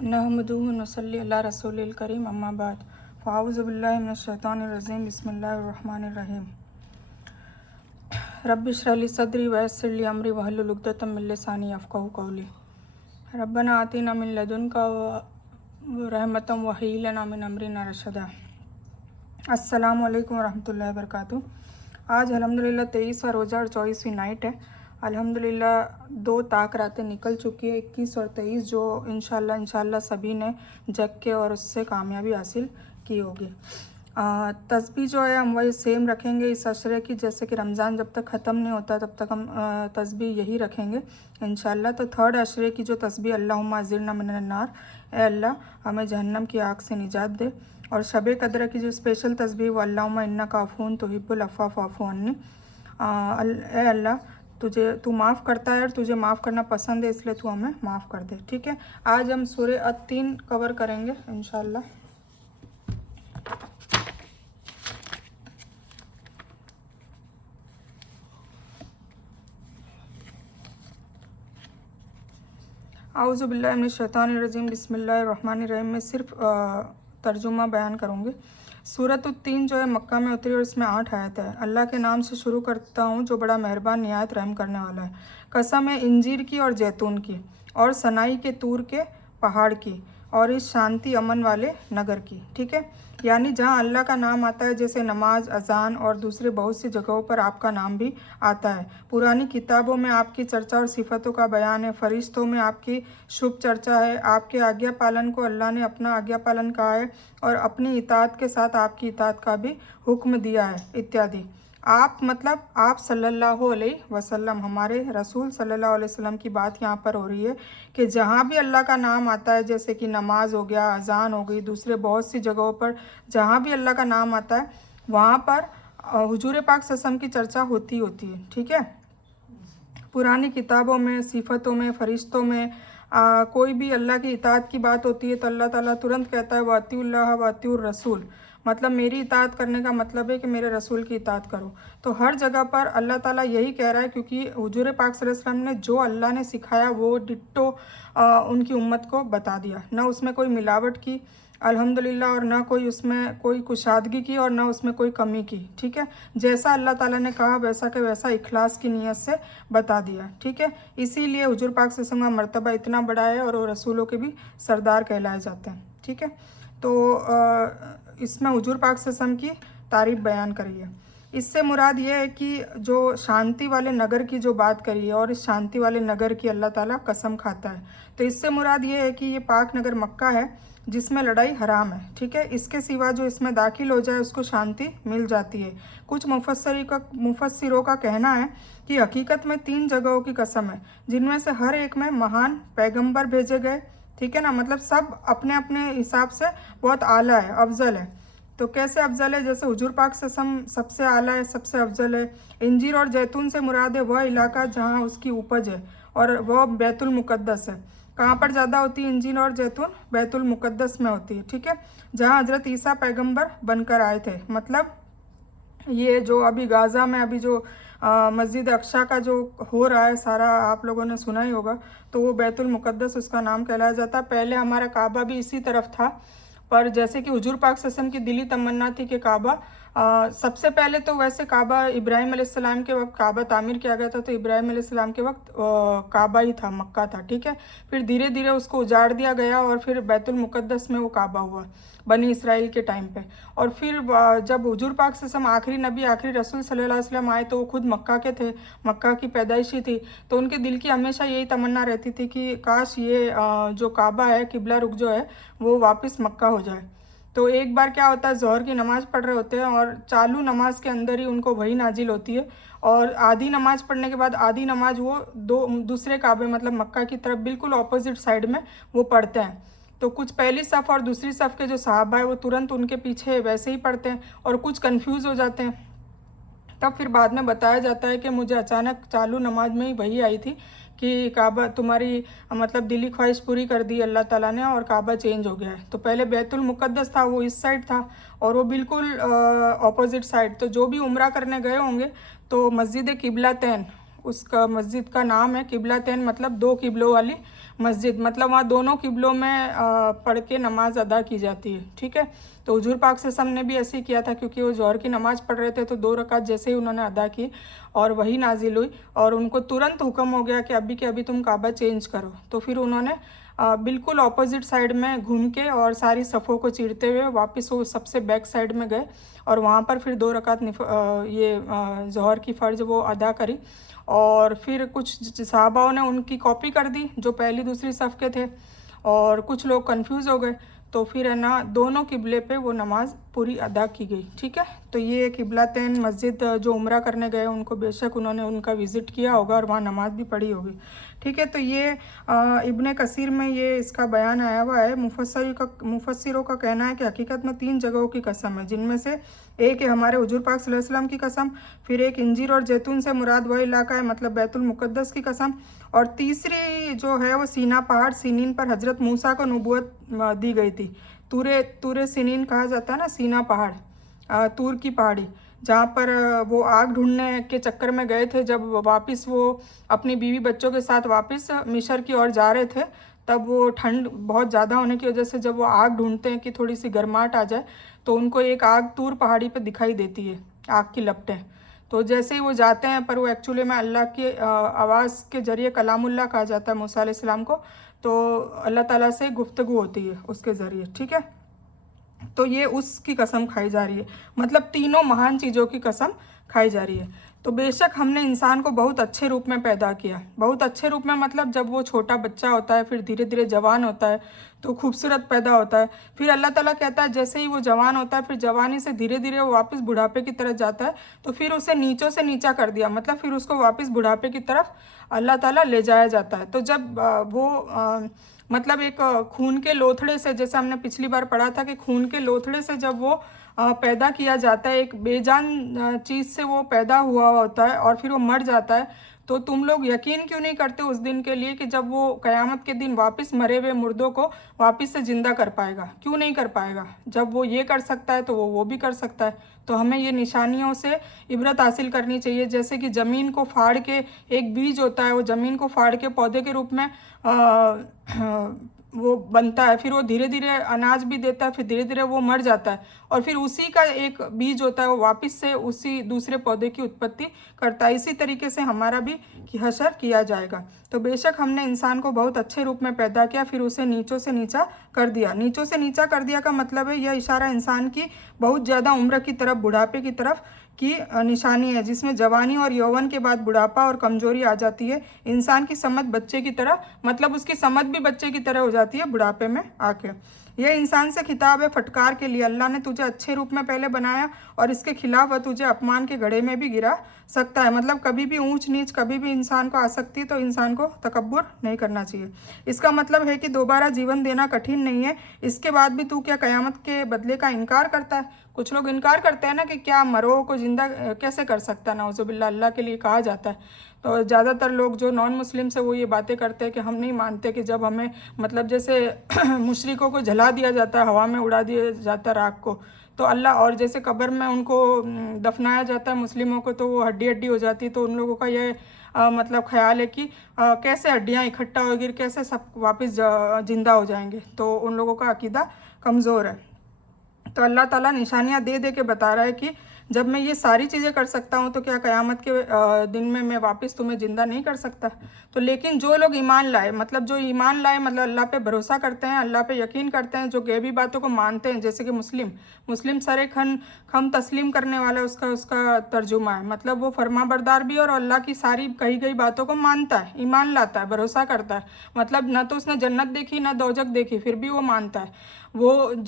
नहमदुहु व नसल्ली अला रसूलिल करीम अम्मा बाद फ़अऊज़ु बिल्लाहि मिनश शैतानिर रजीम बिस्मिल्लाहिर रहमानिर रहीम रब्बि इश्रह ली सदरी व यस्सिर ली अमरी वहल्लुल उक़दतम मिन लिसानी यफ़क़हू क़ौली रब्बना आतिना मिन लदुनका रहमतम व हय्यि लना मिन अमरिना रशदा। अस्सलामु अलैकुम व रहमतुल्लाहि व बरकातुहू। आज अल्हम्दुलिल्लाह 23 का रोज़ा और 24वीं नाइट है। अल्हम्दुलिल्लाह 2 ताक रातें निकल चुकी है, 21 और 23, जो इंशाल्लाह सभी ने जग के और उससे कामयाबी हासिल की होगी। तस्बीह जो है हम वही सेम रखेंगे इस अशरे की, जैसे कि रमज़ान जब तक ख़त्म नहीं होता तब तक हम तस्बीह यही रखेंगे इंशाल्लाह। तो थर्ड अशरे की जो तस्बीह अल्लाहुम्मा अज़िरना मिनन नार, ए अल्लाह हमें जहन्नम की आग से निजात दे। और शब कद्र की जो स्पेशल तस्बीह वो अल्लाहुम्मा इन्नका अफ़ून तुहिब्बुल अफ़्वा फ़अफ़ु अन्नी, ए अल्लाह तू माफ़ करता है और तुझे माफ़ करना पसंद है, इसलिए तू हमें माफ़ कर दे। ठीक है, आज हम सूरह अत-तीन कवर करेंगे इंशाल्लाह। आऊज़ु बिल्लाहि मिनश शैतानिर रजीम बिस्मिल्लाहिर रहमानिर रहीम में सिर्फ तर्जुमा बयान करूँगी। सूरत अत-तीन जो है मक्का में उतरी और इसमें 8 आयत है। अल्लाह के नाम से शुरू करता हूँ जो बड़ा मेहरबान निहायत रहम करने वाला है। कसम है इंजीर की और जैतून की और सनाई के तूर के पहाड़ की और इस शांति अमन वाले नगर की। ठीक है, यानी जहाँ अल्लाह का नाम आता है, जैसे नमाज, अजान और दूसरे बहुत सी जगहों पर आपका नाम भी आता है। पुरानी किताबों में आपकी चर्चा और सिफतों का बयान है, फरिश्तों में आपकी शुभ चर्चा है, आपके आज्ञा पालन को अल्लाह ने अपना आज्ञा पालन कहा है और अपनी इताअत के साथ आपकी इताअत का भी हुक्म दिया है इत्यादि। आप मतलब आप सल्लल्लाहु अलैहि वसल्लम, हमारे रसूल सल्लल्लाहु अलैहि वसल्लम की बात यहाँ पर हो रही है कि जहाँ भी अल्लाह का नाम आता है, जैसे कि नमाज हो गया, अजान हो गई, दूसरे बहुत सी जगहों पर जहाँ भी अल्लाह का नाम आता है वहाँ पर हुजूर पाक सल्लल्लाहु की चर्चा होती है। ठीक है, पुरानी किताबों में, सिफतों में, फरिश्तों में कोई भी अल्लाह की इताअत की बात होती है तो अल्लाह ताला तुरंत कहता है वातिउल्लाह वातिउर रसूल, मतलब मेरी इताअत करने का मतलब है कि मेरे रसूल की इताअत करो। तो हर जगह पर अल्लाह ताला यही कह रहा है, क्योंकि हुजूर पाक सल्लल्लाहु अलैहि वसल्लम ने जो अल्लाह ने सिखाया वो डिट्टो उनकी उम्मत को बता दिया, ना उसमें कोई मिलावट की अल्हम्दुलिल्लाह और ना कोई उसमें कोई कुशादगी की और ना उसमें कोई कमी की। ठीक है, जैसा अल्लाह ताला ने कहा वैसा के वैसा इखलास की नीयत से बता दिया। ठीक है, इसीलिए हुजूर पाक सल्लल्लाहु अलैहि वसल्लम का मर्तबा इतना बड़ा है और वो रसूलों के भी सरदार कहलाए जाते हैं। ठीक है, तो इसमें हुजूर पाक सल्लल्लाहु अलैहि वसल्लम की तारीफ़ बयान करी है। इससे मुराद ये है कि जो शांति वाले नगर की जो बात करी है और इस शांति वाले नगर की अल्लाह ताला कसम खाता है, तो इससे मुराद ये है कि ये पाक नगर मक्का है जिसमें लड़ाई हराम है। ठीक है, इसके सिवा जो इसमें दाखिल हो जाए उसको शांति मिल जाती है। कुछ मुफस्सिरों का कहना है कि हकीकत में 3 जगहों की कसम है जिनमें से हर एक में महान पैगंबर भेजे गए। ठीक है ना, मतलब सब अपने अपने हिसाब से बहुत आला है, अफजल है। तो कैसे अफजल है, जैसे हुजूर पाक सल्लल्लाहु अलैहि वसल्लम सबसे आला है, सबसे अफजल है। इंजीर और जैतून से मुराद है वह इलाका जहाँ उसकी उपज है और वह बैतुल मुक़द्दस है। कहाँ पर ज़्यादा होती है इंजीर और जैतून? बैतुल मुक़द्दस में होती है। ठीक है, जहाँ हज़रत ईसा पैगंबर बनकर आए थे। मतलब ये जो अभी गाज़ा में अभी जो मस्जिद अक्सा का जो हो रहा है सारा, आप लोगों ने सुना ही होगा, तो वो बैतुल मुक़द्दस उसका नाम कहलाया जाता है। पहले हमारा काबा भी इसी तरफ था, पर जैसे कि हुजूर पाक सल्लल्लाहु अलैहि वसल्लम की दिली तमन्ना थी कि काबा सबसे पहले तो वैसे काबा इब्राहिम अलैहिस्सलाम के वक्त काबा तामीर किया गया था, तो इब्राहिम अलैहिस्सलाम के वक्त काबा ही था, मक्का था। ठीक है, फिर धीरे धीरे उसको उजाड़ दिया गया और फिर बैतुल मुक़द्दस में वो काबा हुआ बनी इसराइल के टाइम पे। और फिर जब हुजूर पाक सल्लल्लाहु अलैहि वसल्लम आखिरी नबी आखिरी रसूल सल्लल्लाहु अलैहि वसल्लम आए तो वो खुद मक्का के थे, मक्का की पैदाइशी थी, तो उनके दिल की हमेशा यही तमन्ना रहती थी कि काश ये जो काबा है, किबला रुख जो है, वो वापस मक्का हो जाए। तो एक बार क्या होता है, ज़ोहर की नमाज़ पढ़ रहे होते हैं और चालू नमाज के अंदर ही उनको वही नाजिल होती है और आधी नमाज पढ़ने के बाद आधी नमाज वो दूसरे काबे मतलब मक्का की तरफ बिल्कुल ऑपोजिट साइड में वो पढ़ते हैं। तो कुछ पहली सफ़ और दूसरी सफ़ के जो सहाबा है वो तुरंत उनके पीछे वैसे ही पढ़ते हैं और कुछ कंफ्यूज हो जाते हैं। तब फिर बाद में बताया जाता है कि मुझे अचानक चालू नमाज में ही वही आई थी कि काबा तुम्हारी मतलब दिली ख्वाहिश पूरी कर दी अल्लाह ताला ने और काबा चेंज हो गया है। तो पहले बैतुल मुक़द्दस था, वो इस साइड था और वो बिल्कुल ऑपोजिट साइड। तो जो भी उम्रा करने गए होंगे तो मस्जिद किबलातैन, उसका मस्जिद का नाम है किबलातैन, मतलब 2 किबलों वाली मस्जिद, मतलब वहाँ दोनों किबलों में पढ़ के नमाज अदा की जाती है। ठीक है, तो हुजूर पाक सल्लल्लाहु अलैहि वसल्लम ने भी ऐसे ही किया था, क्योंकि वो ज़ोहर की नमाज़ पढ़ रहे थे तो 2 रकात जैसे ही उन्होंने अदा की और वही नाजिल हुई और उनको तुरंत हुक्म हो गया कि अभी के अभी तुम काबा चेंज करो। तो फिर उन्होंने बिल्कुल ऑपोजिट साइड में घूम के और सारी सफ़ों को चीरते हुए वापस वो सबसे बैक साइड में गए और वहाँ पर फिर 2 रकात ज़ोहर की फ़र्ज वो अदा करी। और फिर कुछ सहाबाओं ने उनकी कॉपी कर दी जो पहली दूसरी सफ़ के थे और कुछ लोग कंफ्यूज हो गए, तो फिर है ना दोनों किबले पे वो नमाज़ पूरी अदा की गई। ठीक है, तो ये किबलातैन मस्जिद जो उम्रा करने गए उनको बेशक उन्होंने उनका विज़िट किया होगा और वहाँ नमाज़ भी पढ़ी होगी। ठीक है, तो ये इब्ने कसीर में ये इसका बयान आया हुआ है। मुफस्सिरों का कहना है कि हकीकत में 3 जगहों की कसम है, जिनमें से एक है हमारे हुजूर पाक सल्लल्लाहु अलैहि वसल्लम की कसम, फिर एक इंजीर और जैतून से मुराद वह इलाका है मतलब बैतुल मुक़द्दस की कसम, और तीसरी जो है वो सीना पहाड़ सीनीन पर हज़रत मूसा को नबूवत दी गई थी। तूरे सीनीन कहा जाता है ना, सीना पहाड़, तूर की पहाड़ी, जहाँ पर वो आग ढूंढने के चक्कर में गए थे। जब वापस वो अपनी बीवी बच्चों के साथ वापस मिस्र की ओर जा रहे थे, तब वो ठंड बहुत ज़्यादा होने की वजह से जब वो आग ढूंढते हैं कि थोड़ी सी गर्माहट आ जाए, तो उनको एक आग तूर पहाड़ी पे दिखाई देती है, आग की लपटें। तो जैसे ही वो जाते हैं, पर वो एक्चुअली में अल्लाह की आवाज़ के ज़रिए कलामुल्लाह कहा जाता है मूसा अलैहिस्सलाम को, तो अल्लाह ताला से गुफ्तगू होती है उसके ज़रिए। ठीक है, तो ये उसकी कसम खाई जा रही है, मतलब तीनों महान चीज़ों की कसम खाई जा रही है। तो बेशक हमने इंसान को बहुत अच्छे रूप में पैदा किया, बहुत अच्छे रूप में, मतलब जब वो छोटा बच्चा होता है फिर धीरे धीरे जवान होता है तो खूबसूरत पैदा होता है। फिर अल्लाह ताला कहता है जैसे ही वो जवान होता है फिर जवानी से धीरे धीरे वो वापस बुढ़ापे की तरफ जाता है, तो फिर उसे नीचों से नीचा कर दिया, मतलब फिर उसको वापस बुढ़ापे की तरफ अल्लाह ताला ले जाया जाता है। तो जब मतलब एक खून के लोथड़े से, जैसे हमने पिछली बार पढ़ा था कि खून के लोथड़े से जब वो पैदा किया जाता है, एक बेजान चीज़ से वो पैदा हुआ होता है और फिर वो मर जाता है, तो तुम लोग यकीन क्यों नहीं करते उस दिन के लिए कि जब वो क़यामत के दिन वापस मरे हुए मुर्दों को वापस से ज़िंदा कर पाएगा? क्यों नहीं कर पाएगा? जब वो ये कर सकता है तो वो भी कर सकता है। तो हमें ये निशानियों से इबरत हासिल करनी चाहिए। जैसे कि ज़मीन को फाड़ के, एक बीज होता है, वो ज़मीन को फाड़ के पौधे के रूप में वो बनता है, फिर वो धीरे धीरे अनाज भी देता है, फिर धीरे धीरे वो मर जाता है और फिर उसी का एक बीज होता है, वो वापस से उसी दूसरे पौधे की उत्पत्ति करता है। इसी तरीके से हमारा भी हशर किया जाएगा। तो बेशक हमने इंसान को बहुत अच्छे रूप में पैदा किया, फिर उसे नीचों से नीचा कर दिया। नीचों से नीचा कर दिया का मतलब है यह इशारा इंसान की बहुत ज़्यादा उम्र की तरफ, बुढ़ापे की तरफ की निशानी है, जिसमें जवानी और यौवन के बाद बुढ़ापा और कमजोरी आ जाती है। इंसान की समझ बच्चे की तरह, मतलब उसकी समझ भी बच्चे की तरह हो जाती है बुढ़ापे में आके। यह इंसान से खिताब है फटकार के लिए। अल्लाह ने तुझे अच्छे रूप में पहले बनाया और इसके खिलाफ वह तुझे अपमान के घड़े में भी गिरा सकता है। मतलब कभी भी ऊंच नीच कभी भी इंसान को आ सकती है, तो इंसान को तकब्बुर नहीं करना चाहिए। इसका मतलब है कि दोबारा जीवन देना कठिन नहीं है, इसके बाद भी तू क्या क़यामत के बदले का इनकार करता है? कुछ लोग इनकार करते हैं ना कि क्या मरो को ज़िंदा कैसे कर सकता है, नाउज़ुबिल्लाह, अल्लाह के लिए कहा जाता है। तो ज़्यादातर लोग जो नॉन मुस्लिम से वो ये बातें करते हैं कि हम नहीं मानते कि जब हमें, मतलब जैसे मुशरिकों को जला दिया जाता है, हवा में उड़ा दिया जाता है राख को, तो अल्लाह, और जैसे कब्र में उनको दफनाया जाता है मुस्लिमों को, तो वो हड्डी हड्डी हो जाती है। तो उन लोगों का ये मतलब ख्याल है कि कैसे हड्डियाँ इकट्ठा होगी, कैसे सब वापस ज़िंदा हो जाएंगे। तो उन लोगों का अकीदा कमज़ोर है। तो अल्लाह ताला निशानियाँ दे दे के बता रहा है कि जब मैं ये सारी चीज़ें कर सकता हूँ, तो क्या क़यामत के दिन में मैं वापस तुम्हें ज़िंदा नहीं कर सकता? तो लेकिन जो लोग ईमान लाए, मतलब जो ईमान लाए, मतलब अल्लाह पे भरोसा करते हैं, अल्लाह पे यकीन करते हैं, जो गैबी बातों को मानते हैं, जैसे कि मुस्लिम सरे खम तस्लीम करने वाला उसका तर्जुमा है। मतलब वो फर्माबरदार भी और अल्लाह की सारी कही गई बातों को मानता है, ईमान लाता है, भरोसा करता है। मतलब न तो उसने जन्नत देखी ना दोजख देखी, फिर भी वो मानता है।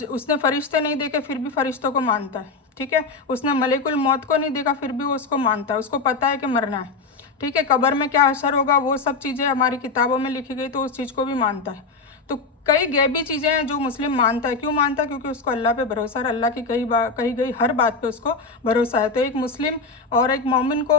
उसने फरिश्ते नहीं देखे, फिर भी फरिश्तों को मानता है। ठीक है, उसने मलिकुल मौत को नहीं देखा, फिर भी वो उसको मानता है, उसको पता है कि मरना है। ठीक है, कब्र में क्या हशर होगा, वो सब चीज़ें हमारी किताबों में लिखी गई, तो उस चीज़ को भी मानता है। तो कई गैबी चीज़ें हैं जो मुस्लिम मानता है। क्यों मानता है? क्योंकि उसको अल्लाह पे भरोसा है, अल्लाह की कही गई हर बात पे उसको भरोसा है। तो एक मुस्लिम और एक मोमिन को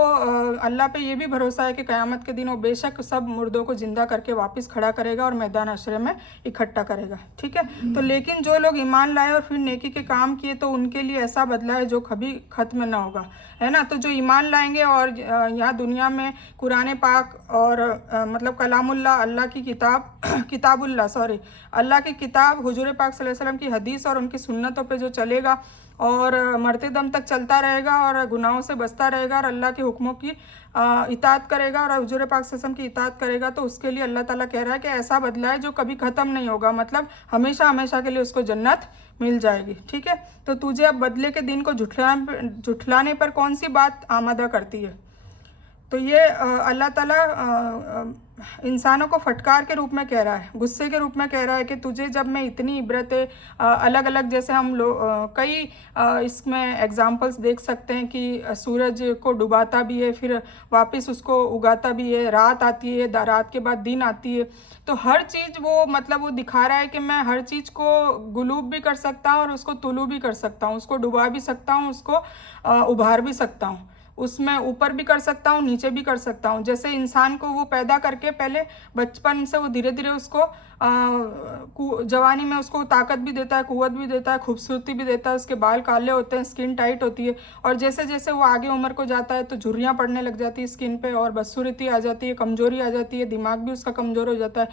अल्लाह पे ये भी भरोसा है कि क़यामत के दिन वो बेशक सब मुर्दों को ज़िंदा करके वापस खड़ा करेगा और मैदान हश्र में इकट्ठा करेगा। ठीक है, तो लेकिन जो लोग ईमान लाए और फिर नेकी के काम किए तो उनके लिए ऐसा बदला है जो कभी ख़त्म ना होगा, है ना। तो जो ईमान लाएंगे और यहाँ दुनिया में कुरान पाक और मतलब कलामुल्लाह, अल्लाह की किताब किताबुल्लाह सॉरी अल्लाह की किताब, हुजूर पाक सल्लल्लाहु अलैहि वसल्लम की हदीस और उनकी सुन्नतों पे जो चलेगा और मरते दम तक चलता रहेगा और गुनाहों से बचता रहेगा और अल्लाह के हुक्मों की इताअत करेगा और हुजूर पाक सल्लल्लाहु अलैहि वसल्लम की इताअत करेगा, तो उसके लिए अल्लाह ताला कह रहा है कि ऐसा बदला है जो कभी ख़त्म नहीं होगा, मतलब हमेशा हमेशा के लिए उसको जन्नत मिल जाएगी। ठीक है, तो तुझे अब बदले के दिन को झुठलाने पर कौन सी बात आमादा करती है? तो ये अल्लाह ताला इंसानों को फटकार के रूप में कह रहा है, गुस्से के रूप में कह रहा है कि तुझे जब मैं इतनी इबरतें अलग अलग, जैसे हम लोग कई इसमें एग्जांपल्स देख सकते हैं कि सूरज को डुबाता भी है, फिर वापस उसको उगाता भी है, रात आती है, रात के बाद दिन आती है। तो हर चीज़ वो मतलब वो दिखा रहा है कि मैं हर चीज़ को गुलूब भी कर सकता हूँ और उसको तुलू भी कर सकता हूँ, उसको डुबा भी सकता हूँ, उसको उभार भी सकता हूँ, उसमें ऊपर भी कर सकता हूँ, नीचे भी कर सकता हूँ। जैसे इंसान को वो पैदा करके पहले बचपन से वो धीरे धीरे उसको जवानी में उसको ताकत भी देता है, कुव्वत भी देता है, खूबसूरती भी देता है, उसके बाल काले होते हैं, स्किन टाइट होती है, और जैसे जैसे वो आगे उम्र को जाता है तो झुर्रियाँ पड़ने लग जाती है स्किन पे और बदसूरती आ जाती है, कमजोरी आ जाती है, दिमाग भी उसका कमज़ोर हो जाता है।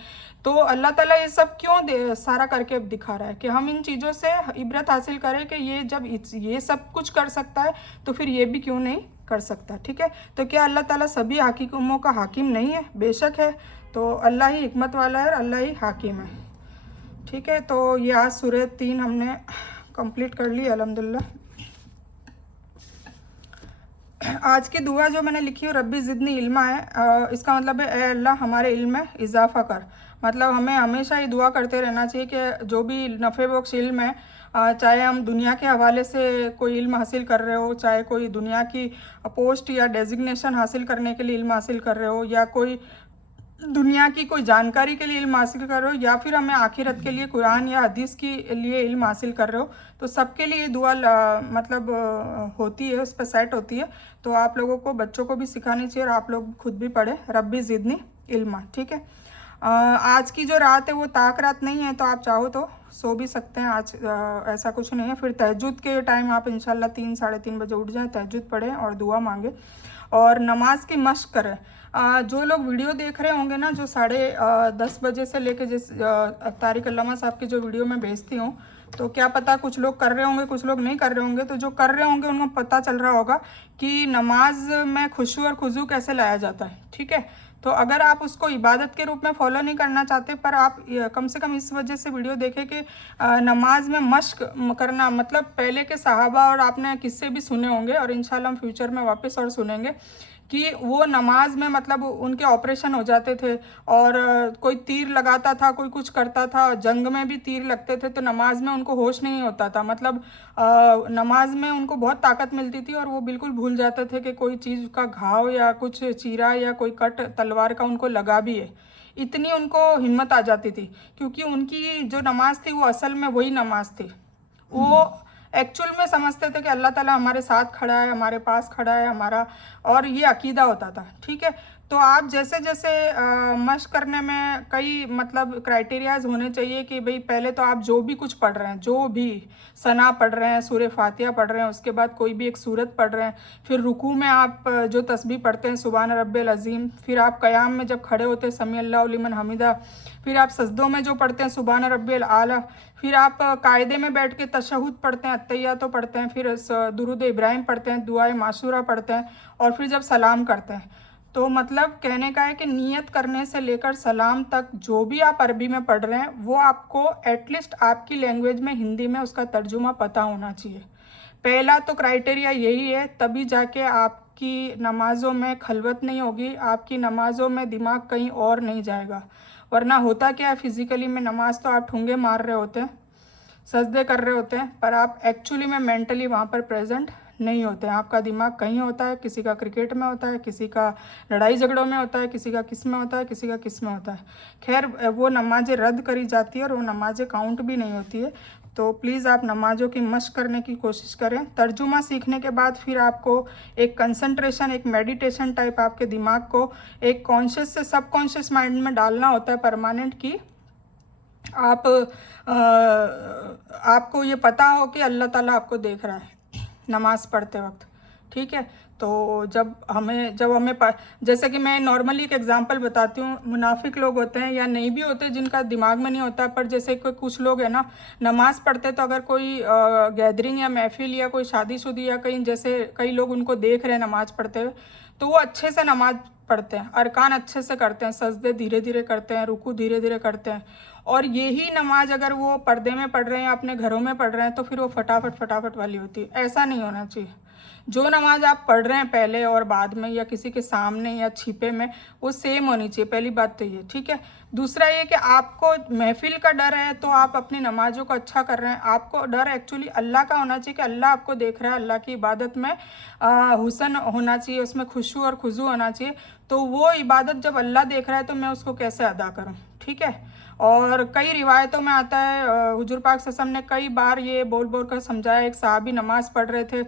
तो अल्लाह ताला ये सब क्यों सारा करके दिखा रहा है कि हम इन चीज़ों से इबरत हासिल करें कि ये जब ये सब कुछ कर सकता है तो फिर ये भी क्यों नहीं कर सकता। ठीक है, तो क्या अल्लाह ताला सभी हाकिमों का हाकिम नहीं है? बेशक है। तो अल्लाह ही हिकमत वाला है, अल्लाह ही हाकिम है। ठीक है, तो ये आज सूरह 3 हमने कंप्लीट कर ली अल्हम्दुलिल्लाह। आज की दुआ जो मैंने लिखी है रब्बी ज़िदनी इल्मा है, इसका मतलब है ए अल्लाह हमारे इल्म में इजाफ़ा कर। मतलब हमें हमेशा ये दुआ करते रहना चाहिए कि जो भी नफ़े बख्श इल्म है, चाहे हम दुनिया के हवाले से कोई इल्म हासिल कर रहे हो, चाहे कोई दुनिया की पोस्ट या डेजिग्नेशन हासिल करने के लिए इल्म हासिल कर रहे हो, या कोई दुनिया की कोई जानकारी के लिए इल्म हासिल कर रहे हो, या फिर हमें आखिरत के लिए कुरान या हदीस के लिए इल्म हासिल कर रहे हो, तो सबके लिए दुआ मतलब होती है, उस पर सेट होती है। तो आप लोगों को, बच्चों को भी सिखानी चाहिए और आप लोग खुद भी पढ़ें, रब्बी ज़िदनी इल्मा। ठीक है, आज की जो रात है वो ताक रात नहीं है, तो आप चाहो तो सो भी सकते हैं आज, ऐसा कुछ नहीं है। फिर तहज्जुद के टाइम आप इंशाल्लाह 3 साढ़े 3 बजे उठ जाएं, तहज्जुद पढ़ें और दुआ मांगे और नमाज की मश्क करें। जो लोग वीडियो देख रहे होंगे ना, जो 10:30 बजे से लेके जिस तारिक अल्लामा साहब की जो वीडियो मैं भेजती हूँ, तो क्या पता कुछ लोग कर रहे होंगे, कुछ लोग नहीं कर रहे होंगे। तो जो कर रहे होंगे उनको पता चल रहा होगा कि नमाज में खुशू और खुजू कैसे लाया जाता है। ठीक है, तो अगर आप उसको इबादत के रूप में फॉलो नहीं करना चाहते, पर आप कम से कम इस वजह से वीडियो देखें कि नमाज में मश्क करना, मतलब पहले के सहाबा और आपने किस्से भी सुने होंगे और इंशाल्लाह हम फ्यूचर में वापस और सुनेंगे कि वो नमाज में मतलब उनके ऑपरेशन हो जाते थे और कोई तीर लगाता था, कोई कुछ करता था, जंग में भी तीर लगते थे, तो नमाज में उनको होश नहीं होता था। मतलब नमाज में उनको बहुत ताकत मिलती थी और वो बिल्कुल भूल जाते थे कि कोई चीज़ का घाव या कुछ चीरा या कोई कट तलवार का उनको लगा भी है। इतनी उनको हिम्मत आ जाती थी, क्योंकि उनकी जो नमाज थी वो असल में वही नमाज थी। वो एक्चुअल में समझते थे कि अल्लाह ताला हमारे साथ खड़ा है, हमारे पास खड़ा है हमारा, और ये अकीदा होता था। ठीक है, तो आप जैसे जैसे मश्क करने में कई मतलब क्राइटेरियाज होने चाहिए कि भाई पहले तो आप जो भी कुछ पढ़ रहे हैं, जो भी सना पढ़ रहे हैं, सूरह फातिहा पढ़ रहे हैं, उसके बाद कोई भी एक सूरत पढ़ रहे हैं, फिर रुकू में आप जो तस्बीह पढ़ते हैं सुभान रब्बिल अज़ीम, फिर आप क़याम में जब खड़े होते हैं समी अल्लाहु लिमन हमिदा, फिर आप सजदों में जो पढ़ते हैं सुभान रब्बिल आला, फिर आप कायदे में बैठ के तशहुद पढ़ते हैं, अत्तहियातो पढ़ते हैं, फिर दुरूद इब्राहिम पढ़ते हैं, दुआए माशूरा पढ़ते हैं, और फिर जब सलाम करते हैं। तो मतलब कहने का है कि नियत करने से लेकर सलाम तक जो भी आप अरबी में पढ़ रहे हैं वो आपको एटलीस्ट आपकी लैंग्वेज में, हिंदी में उसका तर्जुमा पता होना चाहिए। पहला तो क्राइटेरिया यही है, तभी जाके आपकी नमाज़ों में खलवत नहीं होगी, आपकी नमाज़ों में दिमाग कहीं और नहीं जाएगा। वरना होता क्या है, फिज़िकली में नमाज तो आप ठुंगे मार रहे होते हैं, सजदे कर रहे होते हैं, पर आप एक्चुअली में मेंटली वहाँ पर प्रेजेंट नहीं होते हैं। आपका दिमाग कहीं होता है, किसी का क्रिकेट में होता है, किसी का लड़ाई झगड़ों में होता है, किसी का किस में होता है, किसी का किस में होता है। खैर वो नमाज़ें रद्द करी जाती है और वो नमाज़ें काउंट भी नहीं होती है। तो प्लीज़ आप नमाज़ों की मश्क करने की कोशिश करें। तर्जुमा सीखने के बाद फिर आपको एक कंसंट्रेशन, एक मेडिटेशन टाइप आपके दिमाग को एक कॉन्शियस से सबकॉन्शियस माइंड में डालना होता है परमानेंट की आप आपको ये पता हो कि अल्लाह ताला आपको देख रहा है नमाज़ पढ़ते वक्त। ठीक है, तो जब हमें जैसे कि मैं नॉर्मली एक एग्जांपल बताती हूँ। मुनाफिक लोग होते हैं या नहीं भी होते जिनका दिमाग में नहीं होता, पर जैसे कोई कुछ लोग हैं ना, नमाज़ पढ़ते तो अगर कोई गैदरिंग या महफिल या कोई शादीशुदी या कहीं जैसे कई लोग उनको देख रहे हैं नमाज़ पढ़ते हुए, तो वो अच्छे से नमाज़ पढ़ते हैं, अरकान अच्छे से करते हैं, सजदे धीरे धीरे करते हैं, रुकू धीरे धीरे करते हैं। और यही नमाज अगर वो पर्दे में पढ़ रहे हैं या अपने घरों में पढ़ रहे हैं तो फिर वो फटाफट वाली होती है। ऐसा नहीं होना चाहिए। जो नमाज आप पढ़ रहे हैं पहले और बाद में या किसी के सामने या छिपे में, वो सेम होनी चाहिए। पहली बात तो ये, ठीक है। दूसरा ये कि आपको महफिल का डर है तो आप अपनी नमाजों को अच्छा कर रहे हैं। आपको डर एक्चुअली अल्लाह का होना चाहिए कि अल्लाह आपको देख रहा है। अल्लाह की इबादत में हुस्न होना चाहिए, उसमें खुशू और खुजू होना चाहिए। तो वो इबादत जब अल्लाह देख रहा है तो मैं उसको कैसे अदा करूँ, ठीक है। और कई रिवायतों में आता है हुजूर पाक सल्लल्लाहु अलैहि वसल्लम ने कई बार ये बोल बोल कर समझाया। एक साहबी नमाज़ पढ़ रहे थे,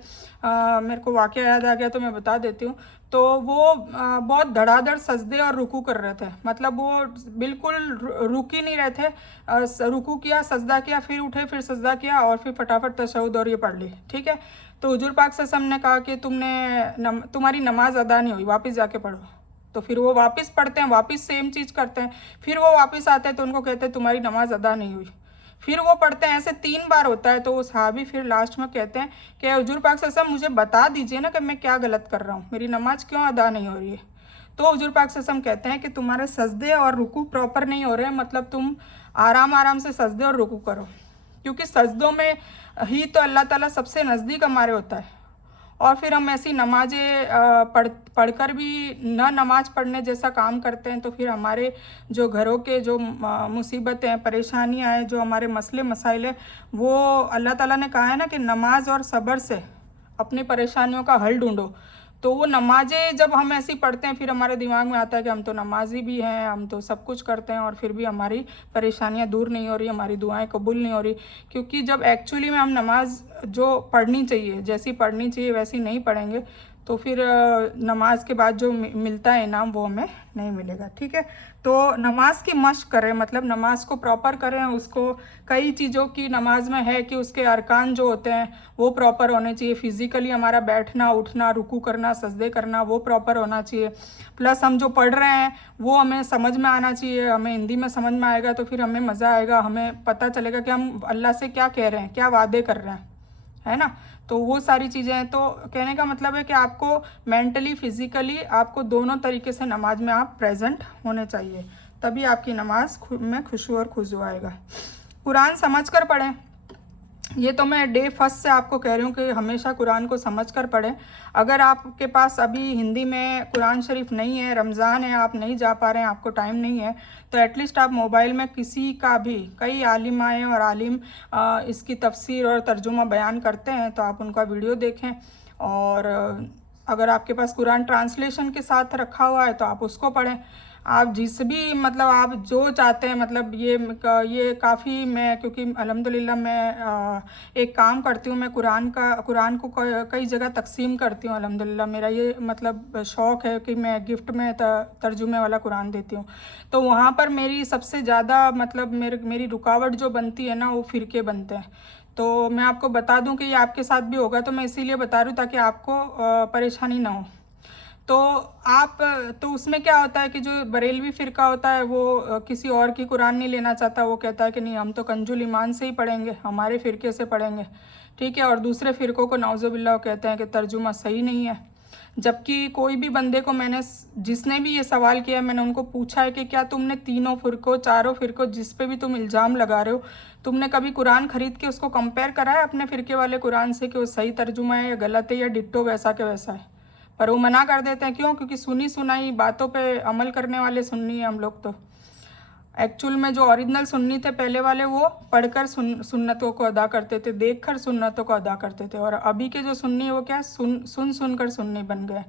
मेरे को वाक़या याद आ गया तो मैं बता देती हूँ। तो वो बहुत धड़ाधड़ सजदे और रुकू कर रहे थे, मतलब वो बिल्कुल रुक ही नहीं रहे थे। रुकू किया, सजदा किया, फिर उठे, फिर सजदा किया और फिर फटाफट तशहुद और ये पढ़ ली, ठीक है। तो हुजूर पाक सल्लल्लाहु अलैहि वसल्लम ने कहा कि तुम्हारी नमाज अदा नहीं हुई, वापस जाके पढ़ो। तो फिर वो वापस पढ़ते हैं, वापस सेम चीज़ करते हैं, फिर वो वापस आते हैं तो उनको कहते हैं तुम्हारी नमाज अदा नहीं हुई। फिर वो पढ़ते हैं, ऐसे 3 बार होता है। तो वो सहाबी फिर लास्ट में कहते हैं कि हुजूर पाक सल्लल्लाहु अलैहि वसल्लम मुझे बता दीजिए ना कि मैं क्या गलत कर रहा हूँ, मेरी नमाज क्यों अदा नहीं हो रही है। तो हुजूर पाक सल्लल्लाहु अलैहि वसल्लम कहते हैं कि तुम्हारे सजदे और रुकू प्रॉपर नहीं हो रहे हैं, मतलब तुम आराम आराम से सजदे और रुकू करो, क्योंकि सजदों में ही तो अल्लाह ताला सबसे नज़दीक हमारे होता है। और फिर हम ऐसी नमाज़ें पढ़कर भी न नमाज पढ़ने जैसा काम करते हैं तो फिर हमारे जो घरों के जो मुसीबतें परेशानियां हैं, जो हमारे मसले मसाइल हैं, वो अल्लाह ताला ने कहा है ना कि नमाज और सब्र से अपनी परेशानियों का हल ढूंढो। तो वो नमाजें जब हम ऐसी पढ़ते हैं फिर हमारे दिमाग में आता है कि हम तो नमाजी भी हैं, हम तो सब कुछ करते हैं और फिर भी हमारी परेशानियां दूर नहीं हो रही, हमारी दुआएं कबूल नहीं हो रही। क्योंकि जब एक्चुअली में हम नमाज जो पढ़नी चाहिए, जैसी पढ़नी चाहिए वैसी नहीं पढ़ेंगे तो फिर नमाज के बाद जो मिलता है इनाम वो हमें नहीं मिलेगा, ठीक है। तो नमाज की मश्क करें, मतलब नमाज को प्रॉपर करें। उसको कई चीज़ों की नमाज में है कि उसके अरकान जो होते हैं वो प्रॉपर होने चाहिए। फिज़िकली हमारा बैठना, उठना, रुकू करना, सजदे करना वो प्रॉपर होना चाहिए। प्लस हम जो पढ़ रहे हैं वो हमें समझ में आना चाहिए। हमें हिंदी में समझ में आएगा तो फिर हमें मज़ा आएगा, हमें पता चलेगा कि हम अल्लाह से क्या कह रहे हैं, क्या वादे कर रहे हैं, है ना। तो वो सारी चीज़ें हैं। तो कहने का मतलब है कि आपको मेंटली फिज़िकली आपको दोनों तरीके से नमाज में आप प्रेजेंट होने चाहिए, तभी आपकी नमाज में खुशू और खुशू आएगा। कुरान समझ कर पढ़ें, ये तो मैं डे फर्स्ट से आपको कह रही हूँ कि हमेशा कुरान को समझ कर पढ़ें। अगर आपके पास अभी हिंदी में कुरान शरीफ नहीं है, रमज़ान है, आप नहीं जा पा रहे हैं, आपको टाइम नहीं है, तो एटलीस्ट आप मोबाइल में किसी का भी, कई आलिम आए और आलिम इसकी तफसीर और तर्जुमा बयान करते हैं तो आप उनका वीडियो देखें। और अगर आपके पास कुरान ट्रांसलेशन के साथ रखा हुआ है तो आप उसको पढ़ें। आप जिस भी, मतलब आप जो चाहते हैं, मतलब ये काफ़ी, मैं क्योंकि अल्हम्दुलिल्लाह मैं एक काम करती हूँ, मैं कुरान को कई जगह तकसीम करती हूँ। अल्हम्दुलिल्लाह मेरा ये मतलब शौक़ है कि मैं गिफ्ट में तर्जुमे वाला कुरान देती हूँ। तो वहाँ पर मेरी सबसे ज़्यादा मतलब मेरी रुकावट जो बनती है ना, वो फ़िरके बनते हैं। तो मैं आपको बता दूं कि ये आपके साथ भी होगा, तो मैं इसीलिए बता रही हूँ ताकि आपको परेशानी ना हो। तो उसमें क्या होता है कि जो बरेलवी फ़िरका होता है वो किसी और की कुरान नहीं लेना चाहता। वो कहता है कि नहीं, हम तो कंजुल ईमान से ही पढ़ेंगे, हमारे फ़िरके से पढ़ेंगे, ठीक है। और दूसरे फ़िरकों को नाउज़ुबिल्लाह कहते हैं कि तर्जुमा सही नहीं है। जबकि कोई भी बंदे को जिसने भी ये सवाल किया, मैंने उनको पूछा है कि क्या तुमने तीनों फ़िरकों, चारों फ़िरकों, जिस पे भी तुम इल्ज़ाम लगा रहे हो, तुमने कभी कुरान ख़रीद के उसको कंपेयर करा है अपने फ़िरके वाले कुरान से कि वो सही तर्जुमा है या गलत है या डिट्टो वैसा के वैसा है? पर वो मना कर देते हैं। क्यों? क्योंकि सुनी सुनाई बातों पे अमल करने वाले सुन्नी है हम लोग। तो एक्चुअल में जो ओरिजिनल सुन्नी थे पहले वाले, वो पढ़कर सुन्नतों को अदा करते थे, देखकर सुन्नतों को अदा करते थे। और अभी के जो सुन्नी है वो क्या सुन कर सुन्नी बन गए।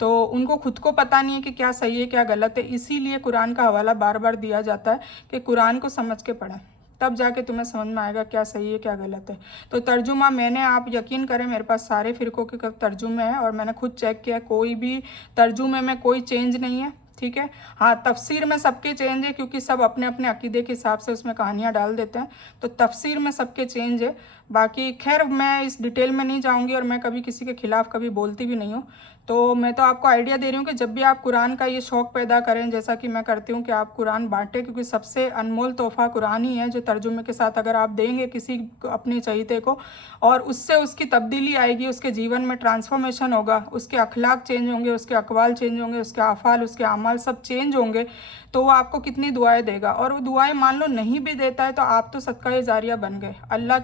तो उनको खुद को पता नहीं है कि क्या सही है क्या गलत है, इसीलिए कुरान का हवाला बार बार दिया जाता है कि कुरान को समझ के पढ़ें, तब जाके तुम्हें समझ में आएगा क्या सही है क्या गलत है। तो तर्जुमा मैंने, आप यकीन करें मेरे पास सारे फ़िरक़ों के तर्जुमे हैं और मैंने खुद चेक किया, कोई भी तर्जुमे में कोई चेंज नहीं है, ठीक है। हाँ, तफसीर में सबके चेंज है क्योंकि सब अपने अपने अकीदे के हिसाब से उसमें कहानियाँ डाल देते हैं, तो तफसीर में सबके चेंज है। बाकी खैर मैं इस डिटेल में नहीं जाऊँगी और मैं कभी किसी के ख़िलाफ़ कभी बोलती भी नहीं हूँ। तो मैं तो आपको आइडिया दे रही हूँ कि जब भी आप कुरान का ये शौक़ पैदा करें, जैसा कि मैं करती हूँ, कि आप कुरान बांटें, क्योंकि सबसे अनमोल तोहफ़ा कुरान ही है जो तर्जुमे के साथ अगर आप देंगे किसी अपने चहीते को, और उससे उसकी तब्दीली आएगी, उसके जीवन में ट्रांसफॉर्मेशन होगा, उसके अखलाक चेंज होंगे, उसके अकवाल चेंज होंगे, उसके अफ़ाल, उसके अमाल सब चेंज होंगे, तो वो आपको कितनी दुआएं देगा। और वो दुआएं मान लो नहीं भी देता है तो आप तो सदका जारिया बन गए। अल्लाह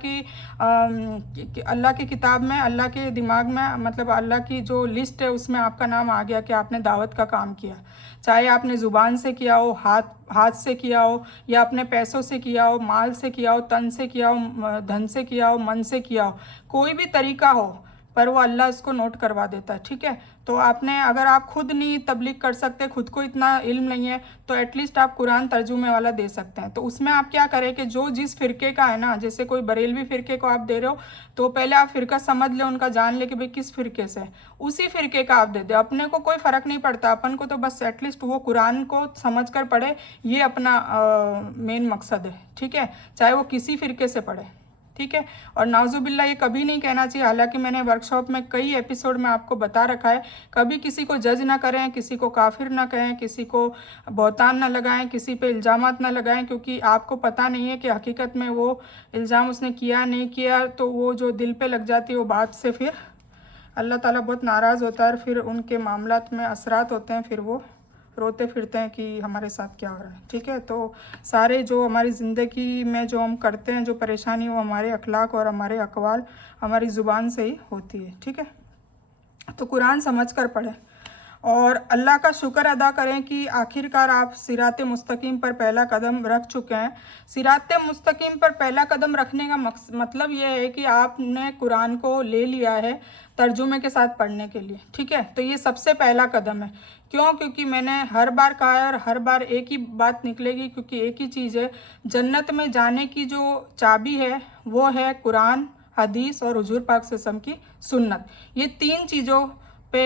की किताब में, अल्लाह के दिमाग में, मतलब अल्लाह की जो लिस्ट है उसमें आपका नाम आ गया कि आपने दावत का काम किया, चाहे आपने ज़ुबान से किया हो, हाथ से किया हो, या अपने पैसों से किया हो, माल से किया हो, तन से किया हो, धन से किया हो, मन से किया हो, कोई भी तरीका हो, पर वो अल्लाह इसको नोट करवा देता है, ठीक है। तो आपने, अगर आप खुद नहीं तबलीग कर सकते, खुद को इतना इल्म नहीं है, तो एटलीस्ट आप कुरान तर्जुमे वाला दे सकते हैं। तो उसमें आप क्या करें कि जो जिस फ़िरके का है ना, जैसे कोई बरेलवी फ़िरके को आप दे रहे हो, तो पहले आप फ़िरका समझ ले, उनका जान ले कि भाई किस फ़िरके से, उसी फ़िरके का आप दे दे। अपने को कोई फ़र्क नहीं पड़ता, अपन को तो बस एटलीस्ट वो कुरान को समझ कर पढ़े, ये अपना मेन मकसद है, ठीक है, चाहे वो किसी फ़िरके से पढ़े, ठीक है। और नाउजुबिल्ला ये कभी नहीं कहना चाहिए, हालांकि मैंने वर्कशॉप में कई एपिसोड में आपको बता रखा है, कभी किसी को जज ना करें, किसी को काफिर ना कहें, किसी को बहतान ना लगाएं, किसी पे इल्ज़ामात ना लगाएं, क्योंकि आपको पता नहीं है कि हकीकत में वो इल्ज़ाम उसने किया नहीं किया। तो वो जो दिल पे लग जाती है वो बात से फिर अल्लाह ताला बहुत नाराज़ होता है, फिर उनके मामलात में असरात होते हैं, फिर वो रोते फिरते हैं कि हमारे साथ क्या हो रहा है, ठीक है। तो सारे जो हमारी ज़िंदगी में जो हम करते हैं, जो परेशानी, वो हमारे अखलाक और हमारे अकवाल, हमारी ज़ुबान से ही होती है, ठीक है। तो कुरान समझ कर पढ़ें और अल्लाह का शुक्र अदा करें कि आखिरकार आप सिरात मुस्तकीम पर पहला कदम रख चुके हैं। सिरात मुस्तकीम पर पहला कदम रखने का मतलब ये है कि आपने कुरान को ले लिया है तर्जुमे के साथ पढ़ने के लिए, ठीक है। तो ये सबसे पहला कदम है। क्यों? क्योंकि मैंने हर बार कहा है और हर बार एक ही बात निकलेगी, क्योंकि एक ही चीज़ है, जन्नत में जाने की जो चाबी है वो है कुरान, हदीस और हुजूर पाक सल्लल्लाहु अलैहि वसल्लम की सुन्नत। ये तीन चीज़ों पे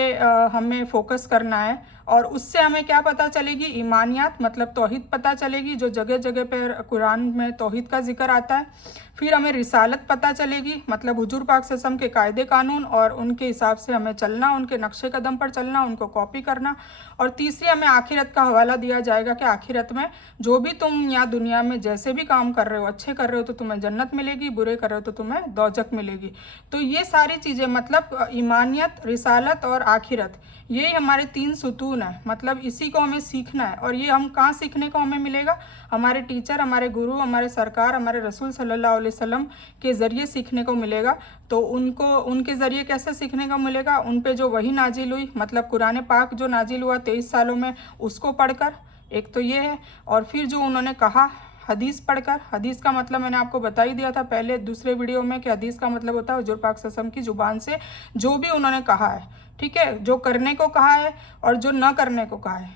हमें फोकस करना है और उससे हमें क्या पता चलेगी, ईमानियात मतलब तौहीद पता चलेगी, जो जगह जगह पर कुरान में तौहीद का जिक्र आता है। फिर हमें रिसालत पता चलेगी, मतलब हुजूर पाक सल्लल्लाहु अलैहि वसल्लम के कायदे कानून और उनके हिसाब से हमें चलना, उनके नक्शे कदम पर चलना, उनको कॉपी करना। और तीसरी हमें आखिरत का हवाला दिया जाएगा कि आखिरत में जो भी तुम यहाँ दुनिया में जैसे भी काम कर रहे हो, अच्छे कर रहे हो तो तुम्हें जन्नत मिलेगी, बुरे कर रहे हो तो तुम्हें दोजख मिलेगी। तो ये सारी चीज़ें, मतलब ईमानियत, रिसालत और आखिरत, यही हमारे तीन सुतून है। मतलब इसी को हमें सीखना है और ये हम कहाँ सीखने को हमें मिलेगा, हमारे टीचर, हमारे गुरु, हमारे सरकार, हमारे रसूल सल्लल्लाहु अलैहि वसल्लम के ज़रिए सीखने को मिलेगा। तो उनके ज़रिए कैसे सीखने को मिलेगा, उन पे जो वही नाजिल हुई, मतलब कुरान पाक जो नाजिल हुआ 23 सालों में, उसको पढ़कर, एक तो ये है। और फिर जो उन्होंने कहा हदीस पढ़कर, हदीस का मतलब मैंने आपको बता ही दिया था पहले दूसरे वीडियो में कि हदीस का मतलब होता है हुजूर पाक सल्लल्लाहु अलैहि वसल्लम की ज़ुबान से जो भी उन्होंने कहा है, ठीक है, जो करने को कहा है और जो न करने को कहा है।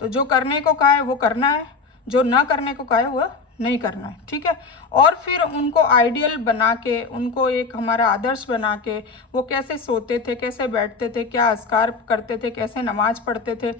तो जो करने को कहा है वो करना है, जो न करने को कहा है वो नहीं करना है, ठीक है। और फिर उनको आइडियल बना के, उनको एक हमारा आदर्श बना के, वो कैसे सोते थे, कैसे बैठते थे, क्या अस्कार करते थे, कैसे नमाज पढ़ते थे,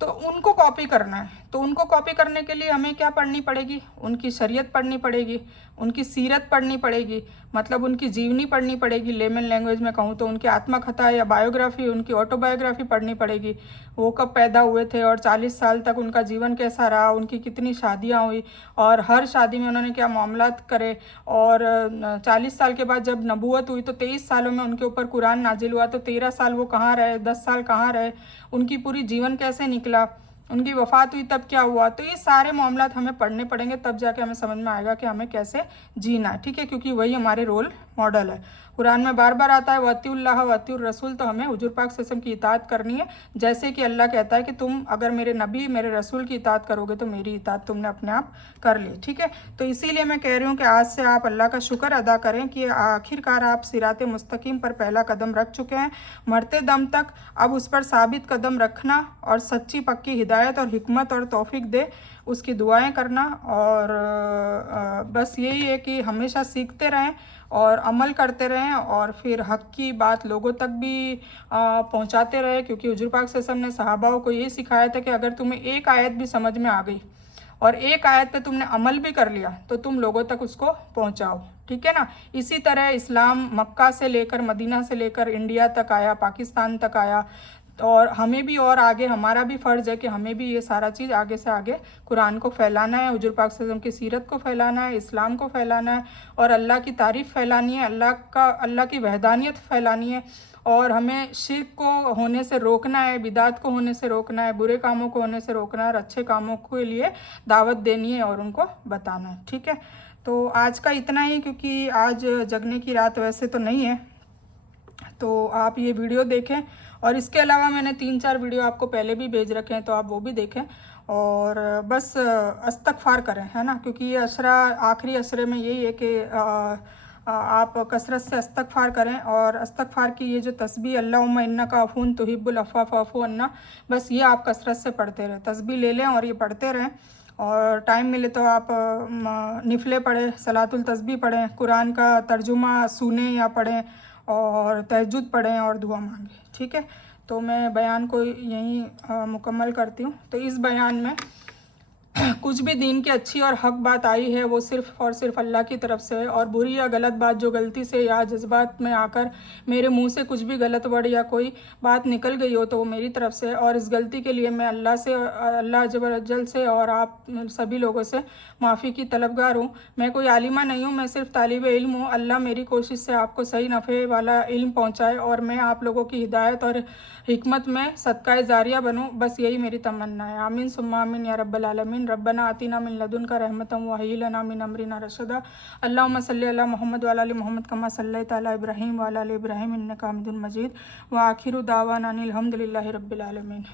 तो उनको कॉपी करना है। तो उनको कॉपी करने के लिए हमें क्या पढ़नी पड़ेगी, उनकी शरीयत पढ़नी पड़ेगी, उनकी सीरत पढ़नी पड़ेगी, मतलब उनकी जीवनी पढ़नी पड़ेगी। लेमन लैंग्वेज में कहूँ तो उनकी आत्मकथा या बायोग्राफी, उनकी ऑटोबायोग्राफी पढ़नी पड़ेगी। वो कब पैदा हुए थे और 40 साल तक उनका जीवन कैसा रहा, उनकी कितनी शादियाँ हुई और हर शादी में उन्होंने क्या मामलात करे। और 40 साल के बाद जब नबूवत हुई तो 23 सालों में उनके ऊपर कुरान नाजिल हुआ, तो 13 साल वो कहाँ रहे, 10 साल कहाँ रहे, उनकी पूरी जीवन कैसे निकला, उनकी वफ़ात हुई तब क्या हुआ। तो ये सारे मामलात हमें पढ़ने पड़ेंगे, तब जाके हमें समझ में आएगा कि हमें कैसे जीना है, ठीक है, क्योंकि वही हमारे रोल मॉडल है। कुरान में बार बार आता है वतीउल्लाह वतीउर रसूल, तो हमें हुजूर पाक सल्लल्लाहु अलैहि वसल्लम की इताअत करनी है। जैसे कि अल्लाह कहता है कि तुम अगर मेरे नबी मेरे रसूल की इताअत करोगे तो मेरी इताअत तुमने अपने आप कर ली। ठीक है, तो इसीलिए मैं कह रही हूँ कि आज से आप अल्लाह का शुक्र अदा करें कि आखिरकार आप सिरात मुस्तकीम पर पहला कदम रख चुके हैं। मरते दम तक अब उस पर साबित कदम रखना और सच्ची पक्की हिदायत और हिकमत और तौफीक दे उसकी दुआएं करना। और बस यही है कि हमेशा सीखते रहें और अमल करते रहें और फिर हक़ की बात लोगों तक भी पहुंचाते रहे, क्योंकि हुजूर पाक सल्लल्लाहु अलैहि वसल्लम ने सहाबाओं को ये सिखाया था कि अगर तुम्हें एक आयत भी समझ में आ गई और एक आयत पे तुमने अमल भी कर लिया तो तुम लोगों तक उसको पहुंचाओ। ठीक है ना। इसी तरह इस्लाम मक्का से लेकर मदीना से लेकर इंडिया तक आया, पाकिस्तान तक आया, और हमें भी और आगे हमारा भी फ़र्ज़ है कि हमें भी ये सारा चीज़ आगे से आगे कुरान को फैलाना है, हुजूर पाक सल्लल्लाहु अलैहि वसल्लम की सीरत को फैलाना है, इस्लाम को फैलाना है और अल्लाह की तारीफ़ फैलानी है, अल्लाह की वहदानियत फैलानी है। और हमें शिर्क को होने से रोकना है, बिदात को होने से रोकना है, बुरे कामों को होने से रोकना है और अच्छे कामों के लिए दावत देनी है और उनको बताना है। ठीक है, तो आज का इतना ही, क्योंकि आज जगने की रात वैसे तो नहीं है, तो आप ये वीडियो देखें। और इसके अलावा मैंने 3-4 वीडियो आपको पहले भी भेज रखे हैं, तो आप वो भी देखें और बस इस्तग़फ़ार करें, है ना, क्योंकि ये अशरा आखिरी अशरे में यही है कि आप कसरत से इस्तग़फ़ार करें। और इस्तग़फ़ार की ये जो तस्बीह अल्लाहुम्मा इन्नका अफ़ून तुहिब्बुल अफ़्वा फ़अफ़ू अन्ना, बस ये आप कसरत से पढ़ते रहें, तस्बीह ले लें और ये पढ़ते रहें। और टाइम मिले तो आप निफले पढ़ें, सलातुल तस्बीह पढ़ें, कुरान का तर्जुमा सुने या पढ़ें और तहज्जुद पढ़ें और दुआ मांगें। ठीक है, तो मैं बयान को यहीं मुकम्मल करती हूँ। तो इस बयान में कुछ भी दीन की अच्छी और हक बात आई है वो सिर्फ़ और सिर्फ अल्लाह की तरफ से है, और बुरी या गलत बात जो गलती से या जज्बात में आकर मेरे मुंह से कुछ भी गलत वर्ड या कोई बात निकल गई हो तो वो मेरी तरफ से है। और इस गलती के लिए मैं अल्लाह जबरजल से और आप सभी लोगों से माफ़ी की तलबगार हूँ। मैं कोई आलिमा नहीं हूँ, मैं सिर्फ तालिब इल्म हूँ। अल्लाह मेरी कोशिश से आपको सही नफ़े वाला इल्म पहुँचाए और मैं आप लोगों की हिदायत और हिकमत में सदका जारिया बनूँ, बस यही मेरी तमन्ना है। आमीन सुम्मा आमीन या रब्बल आलमीन। रब्बना आतिना मिन लदुनका रहमतन व हय्यि लना मिन अमरिना रशदा। अल्लाहुम्मा सल्लि अला मुहम्मद व अला आलि मुहम्मद कमा सल्लैता अला इब्राहीम व अला आलि इब्राहीम इन्नका हमीदुम मजीद। व आखिरु दावाना अनिल हम्दुलिल्लाहि रब्बिल आलमीन।